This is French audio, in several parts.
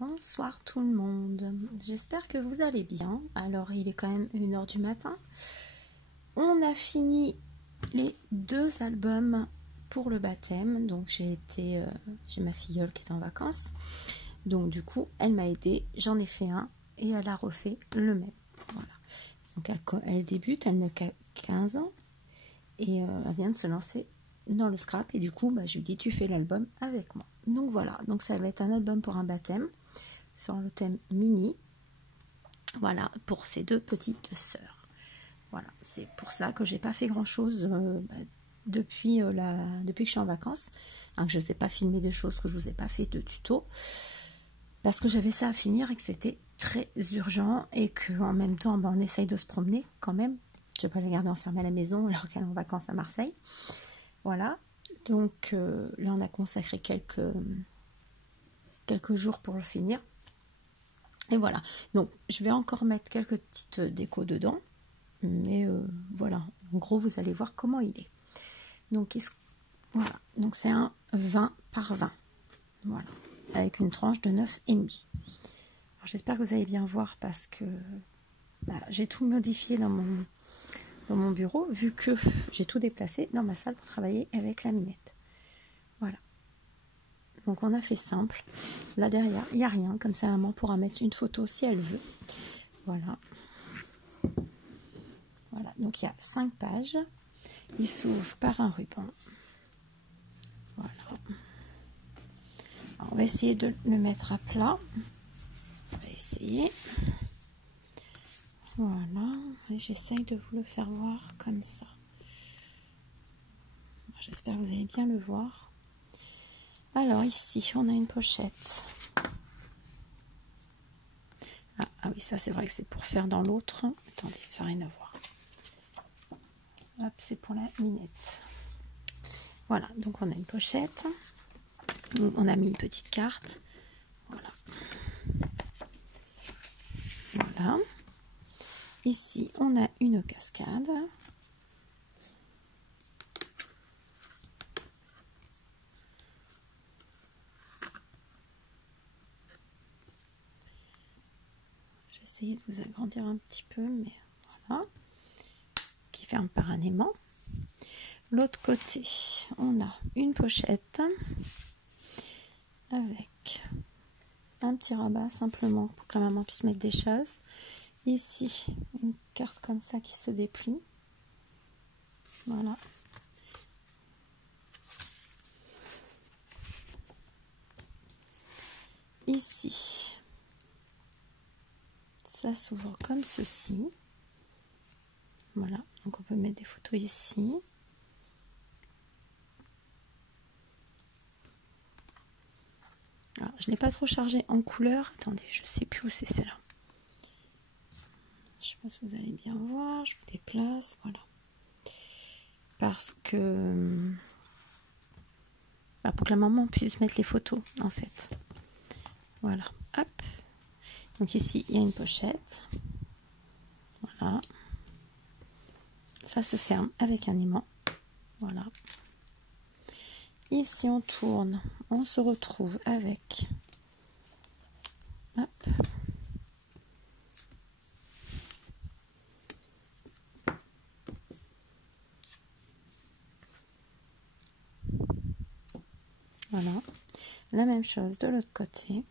Bonsoir tout le monde, j'espère que vous allez bien. Alors il est quand même 1 h du matin. On a fini les 2 albums pour le baptême. Donc j'ai ma filleule qui est en vacances. Donc du coup elle m'a aidé, j'en ai fait un et elle a refait le même. Voilà. Donc elle débute, elle n'a qu'à 15 ans et elle vient de se lancer dans le scrap et du coup je lui dis tu fais l'album avec moi. Donc voilà, donc ça va être un album pour un baptême sur le thème mini, voilà, pour ces 2 petites sœurs. Voilà, c'est pour ça que j'ai pas fait grand chose depuis que je suis en vacances, hein, que je ne vous ai pas filmé des choses, que je vous ai pas fait de tuto parce que j'avais ça à finir et que c'était très urgent et que en même temps on essaye de se promener quand même. Je vais pas la garder enfermée à la maison alors qu'elle est en vacances à Marseille. Voilà, donc là on a consacré quelques jours pour le finir. Et voilà, donc je vais encore mettre quelques petites décos dedans, mais voilà, en gros vous allez voir comment il est. Donc voilà, donc c'est un 20 par 20, voilà, avec une tranche de 9,5. Alors j'espère que vous allez bien voir parce que j'ai tout modifié dans mon bureau, vu que j'ai tout déplacé dans ma salle pour travailler avec la minette. Voilà. Donc on a fait simple. Là derrière, il n'y a rien. Comme ça, maman pourra mettre une photo si elle veut. Voilà. Voilà. Donc il y a 5 pages. Il s'ouvre par un ruban. Voilà. Alors, on va essayer de le mettre à plat. On va essayer. Voilà. Et j'essaye de vous le faire voir comme ça. J'espère que vous allez bien le voir. Alors ici, on a une pochette. Ah oui, ça c'est vrai que c'est pour faire dans l'autre. Attendez, ça n'a rien à voir. Hop, c'est pour la minette. Voilà, donc on a une pochette. On a mis une petite carte. Voilà. Voilà. Ici, on a une cascade. Essayer de vous agrandir un petit peu, mais voilà, qui ferme par un aimant. L'autre côté, on a une pochette avec un petit rabat simplement pour que la maman puisse mettre des choses. Ici, une carte comme ça qui se déplie. Voilà. Ici, ça s'ouvre comme ceci. Voilà, donc on peut mettre des photos ici. Alors, je n'ai pas trop chargé en couleur. Attendez, je ne sais plus où c'est celle-là. Je ne sais pas si vous allez bien voir. Je vous déplace, voilà. Parce que pour que la maman puisse mettre les photos, en fait. Voilà, hop. Donc ici, il y a une pochette. Voilà. Ça se ferme avec un aimant. Voilà. Ici, on tourne. On se retrouve avec... Hop. Voilà. La même chose de l'autre côté.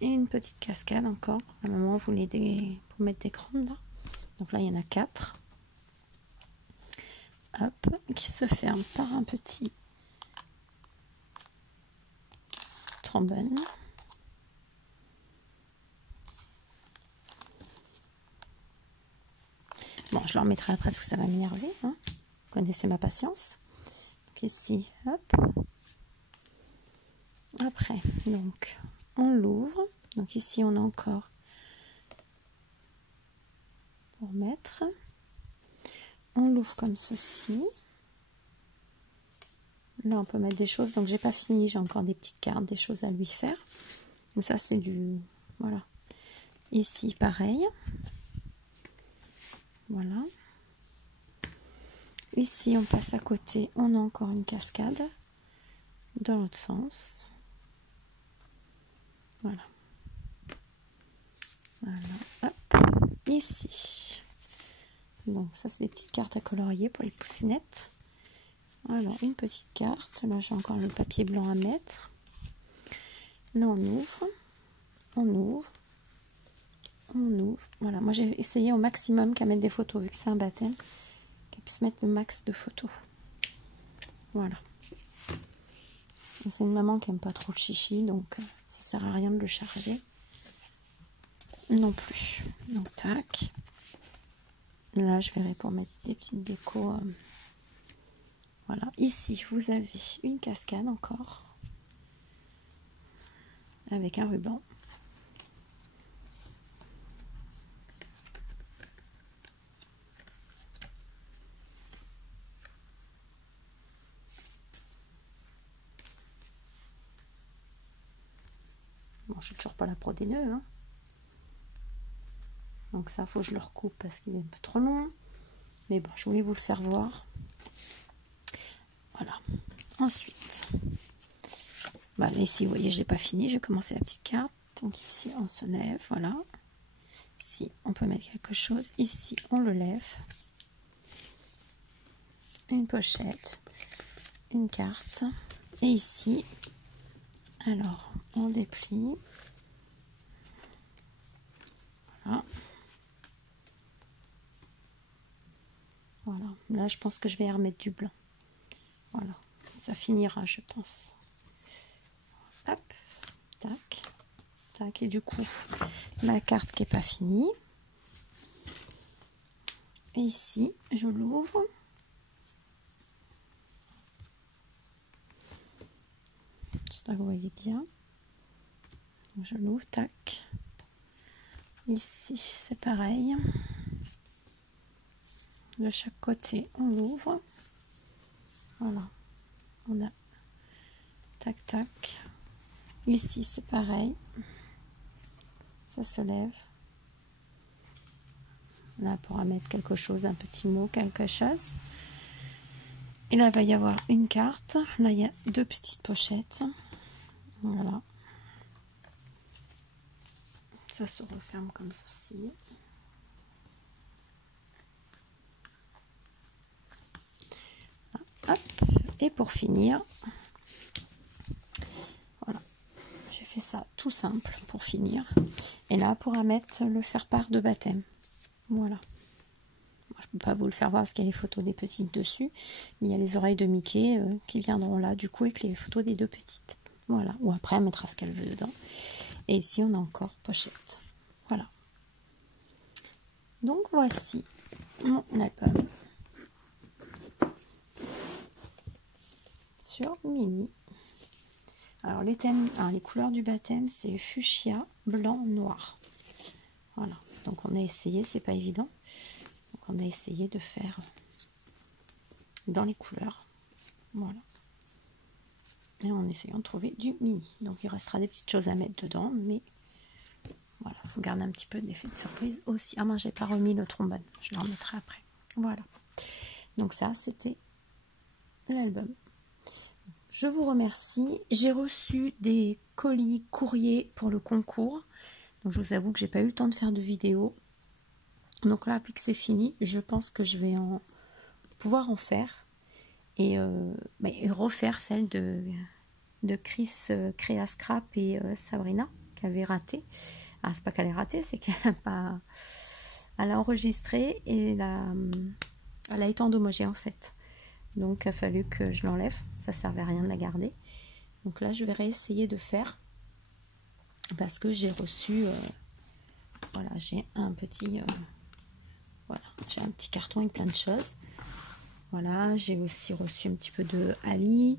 Et une petite cascade encore. La maman voulait pour mettre des grandes là. Donc là, il y en a 4. Hop, qui se ferme par un petit trombone. Bon, je le remettrai après parce que ça va m'énerver. Hein. Vous connaissez ma patience. Donc ici, hop. Après, donc, on l'ouvre. Donc ici, on a encore pour mettre. On l'ouvre comme ceci. Là, on peut mettre des choses. Donc, j'ai pas fini. J'ai encore des petites cartes, des choses à lui faire. Donc, ça, c'est du... Voilà. Ici, pareil. Voilà. Ici, on passe à côté. On a encore une cascade. dans l'autre sens. Voilà. Voilà. Hop. Ici. Donc ça c'est des petites cartes à colorier pour les poussinettes. Alors une petite carte. Là j'ai encore le papier blanc à mettre. Là on ouvre. On ouvre. On ouvre. Voilà. Moi j'ai essayé au maximum qu'à mettre des photos vu que c'est un baptême. Qu'elle puisse mettre le max de photos. Voilà. C'est une maman qui aime pas trop le chichi, donc ça sert à rien de le charger non plus. Donc tac. Là je verrai pour mettre des petites décos. Voilà. Ici vous avez une cascade encore avec un ruban. Bon, je suis toujours pas la pro des nœuds, hein. Donc ça, faut que je le recoupe parce qu'il est un peu trop long. Mais bon, je voulais vous le faire voir. Voilà. Ensuite, bah là, ici, vous voyez, je n'ai pas fini. J'ai commencé la petite carte. Donc ici, on se lève. Voilà. Ici, on peut mettre quelque chose. Ici, on le lève. Une pochette. Une carte. Et ici, alors, on déplie. Voilà. Voilà. Là, je pense que je vais y remettre du blanc. Voilà. Ça finira, je pense. Hop. Tac. Tac. Et du coup, ma carte qui n'est pas finie. Et ici, je l'ouvre. J'espère que vous voyez bien. Je l'ouvre, tac. Ici, c'est pareil. De chaque côté, on l'ouvre. Voilà. On a tac, tac. Ici, c'est pareil. Ça se lève. Là, on pourra mettre quelque chose, un petit mot, quelque chose. Et là, il va y avoir une carte. Là, il y a deux petites pochettes. Voilà. Ça se referme comme ceci. Hop. Et pour finir, voilà. J'ai fait ça tout simple pour finir. Et là, on pourra mettre le faire-part de baptême. Voilà. Je ne peux pas vous le faire voir parce qu'il y a les photos des petites dessus. Mais il y a les oreilles de Mickey qui viendront là, du coup, avec les photos des deux petites. Voilà. Ou après, elle mettra ce qu'elle veut dedans. Et ici, on a encore pochette. Voilà. Donc, voici mon album sur Mini. Alors, les thèmes, les couleurs du baptême, c'est fuchsia, blanc, noir. Voilà. Donc, on a essayé, c'est pas évident. Donc, on a essayé de faire dans les couleurs. Voilà. Et en essayant de trouver du mini. Donc, il restera des petites choses à mettre dedans, mais voilà, il faut garder un petit peu d'effet de surprise aussi. Ah, moi, j'ai pas remis le trombone. Je le remettrai après. Voilà. Donc, ça, c'était l'album. Je vous remercie. J'ai reçu des colis courriers pour le concours. Donc, je vous avoue que j'ai pas eu le temps de faire de vidéo. Donc là, puis que c'est fini, je pense que je vais pouvoir en faire. Et refaire celle de Chris Créa Scrap et Sabrina, qui avait raté. Ah, c'est pas qu'elle ait raté, c'est qu'elle a pas... Elle a enregistré et elle a été endommagée en fait. Donc il a fallu que je l'enlève. Ça servait à rien de la garder. Donc là, je vais réessayer de faire. Parce que j'ai reçu... voilà, j'ai un petit... voilà, j'ai un petit carton avec plein de choses. Voilà, j'ai aussi reçu un petit peu de Ali.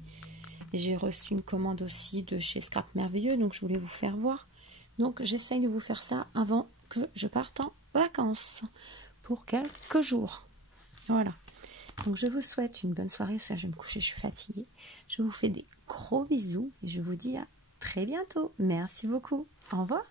J'ai reçu une commande aussi de chez Scrap Merveilleux, donc je voulais vous faire voir. Donc j'essaye de vous faire ça avant que je parte en vacances pour quelques jours. Voilà. Donc je vous souhaite une bonne soirée. Enfin, je vais me coucher, je suis fatiguée. Je vous fais des gros bisous et je vous dis à très bientôt. Merci beaucoup. Au revoir.